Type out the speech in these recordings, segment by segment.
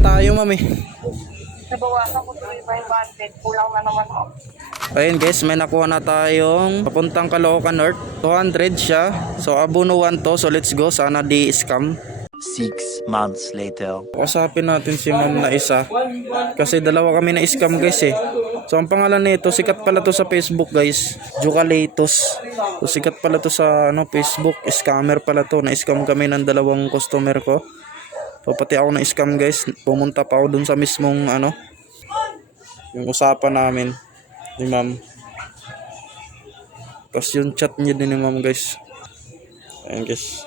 Na-scam tayo, ma'am eh. Nabawasan ko 500. Kulang na naman ako. Ayun guys, may nakuha na tayong papuntang Caloocan North. 200 siya. So Abono 1 to. So let's go. Sana di scam. 6 months later. Usapin natin si ma'am na isa. Kasi dalawa kami na scam guys eh. So ang pangalan nito, sikat pala to sa Facebook guys. Jukaletos. So sikat pala to sa Facebook. Scammer pala to. Na-scam kami ng dalawang customer ko. So pati ako na-scam guys. Pumunta pa ako dun sa mismong yung usapan namin ni ma'am. Tapos yung chat niya din ni ma'am guys. Ayan guys.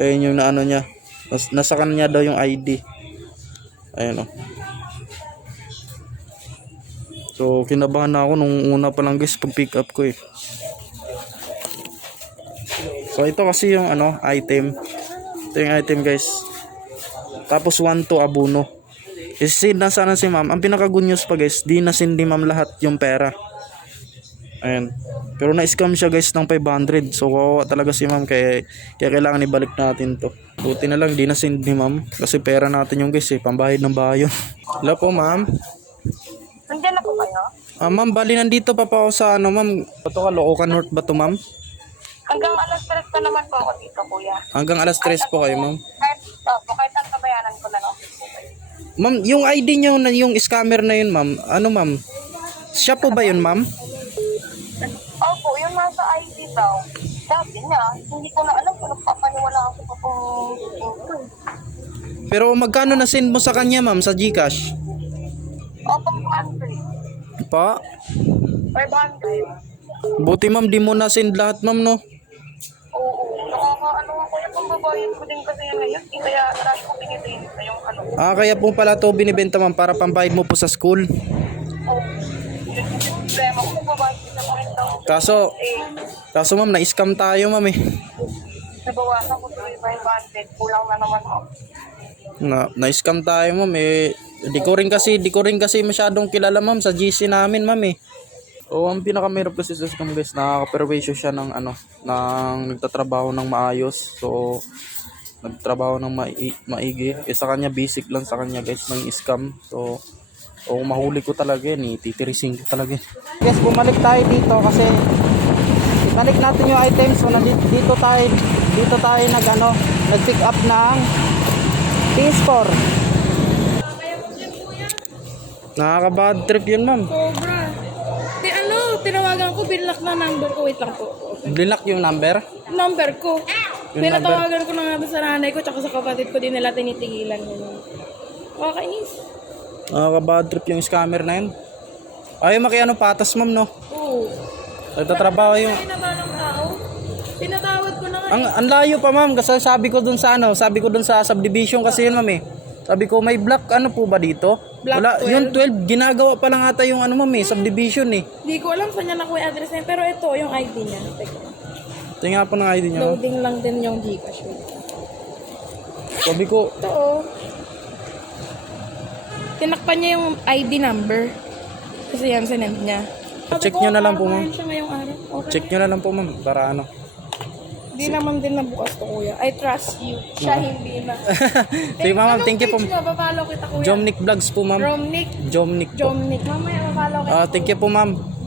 Ayun yung naano niya. Nasa kanya daw yung ID. Ayun o. So kinabahan na ako nung una pa lang guys pag pick up ko eh. So ito kasi yung item. Ito yung item guys. Tapos 1 to Abono. Kasi nasaan si ma'am. Ang pinaka good news pa guys, di nasin ni ma'am lahat yung pera. Ayan. Pero na-scam siya guys ng 500. So kawawa talaga si ma'am, kaya kailangan ibalik natin to. Buti na lang di na-send ni ma'am kasi pera natin yung guys eh, pambayad ng bayon. Hello po ma'am. Nandiyan na po kayo? Ma'am, bali nandito pa ako sa ma'am. Ito Caloocan North ba to ma'am? Hanggang alas 3 pa naman po ako dito, kuya. Hanggang alas 3 po kayo ma'am. Kahit ang kabayanan ko na lang po kayo. Ma'am, yung ID nyo na yung scammer na yun ma'am, ma'am? Siya po ba yun ma'am? Opo, yung nasa ID daw. Sabi niya, hindi ko na alam kung nagpapaniwala ako pa kung Pero magkano na send mo sa kanya ma'am sa GCash? Opo, 500. Pa? 500. Buti ma'am, di mo na send lahat ma'am no? Oo, nakakaano ako yung pambabayan ko din kasi ngayon. Kaya rush ko binibenta yung Kaya po pala to binibenta ma'am para pambayad mo po sa school. Oo. Yung problema ko, magbabayad ko sa mga tao. Kaso ma'am, na-scam tayo ma'am eh. Nabawasan ko 500. Kulang na naman ako. Na-scam tayo ma'am eh. Di ko rin kasi masyadong kilala ma'am sa GC namin ma'am eh. O ang pinakamahirap kasi sa scam guys, nakaka-perwisyo siya ng ng nagtatrabaho ng maayos. So nagtrabaho ng maigi. Sa kanya basic lang sa kanya guys ng scam. So mahuli ko talaga yan, titirisin ko talaga. Guys, bumalik tayo dito kasi ibalik natin yung items. So dito tayo nag-pick up ng PS4. Nakaka-bad trip yun ma'am. Sobra. Tinawagan ko, binlock na number ko. Wait lang po. Binlock yung number? Number ko. Yung Pinatawagan ko na nga sa nanay ko tsaka sa kapatid ko, din nila tinitigilan yun. Kakainis. Nakaka-bad trip yung scammer na yun. Ayaw makiano patas ma'am no? Oo. Nagtatrabaho yung... Ay naman ng tao. Pinatawad ko na nga. Ang layo pa ma'am kasi sabi ko dun sa subdivision kasi yun ma'am eh. Sabi ko may block po ba dito? Block Wala, 12. yung 12 ginagawa pa lang ata yung ma'am eh, subdivision eh. Hindi ko alam saan niya nakuha yung address na yun, pero ito yung ID niya. Teka. Ito nga po ng ID niya. Loading lang din yung Gcash. Sabi ko, Ito oh. Tinakpan niya yung ID number. Kasi yan sinend niya. check nyo na lang po ma'am. Siya ngayong araw. Okay. Check nyo na lang po ma'am para Hindi naman din nabukas to kuya. I trust you. Siya hindi na. Sige ma'am, thank you po. Papalo kita kuya. Jomnick Vlogs po ma'am. Romnick. Jomnick po. Mamaya papalo kita. Thank you po ma'am.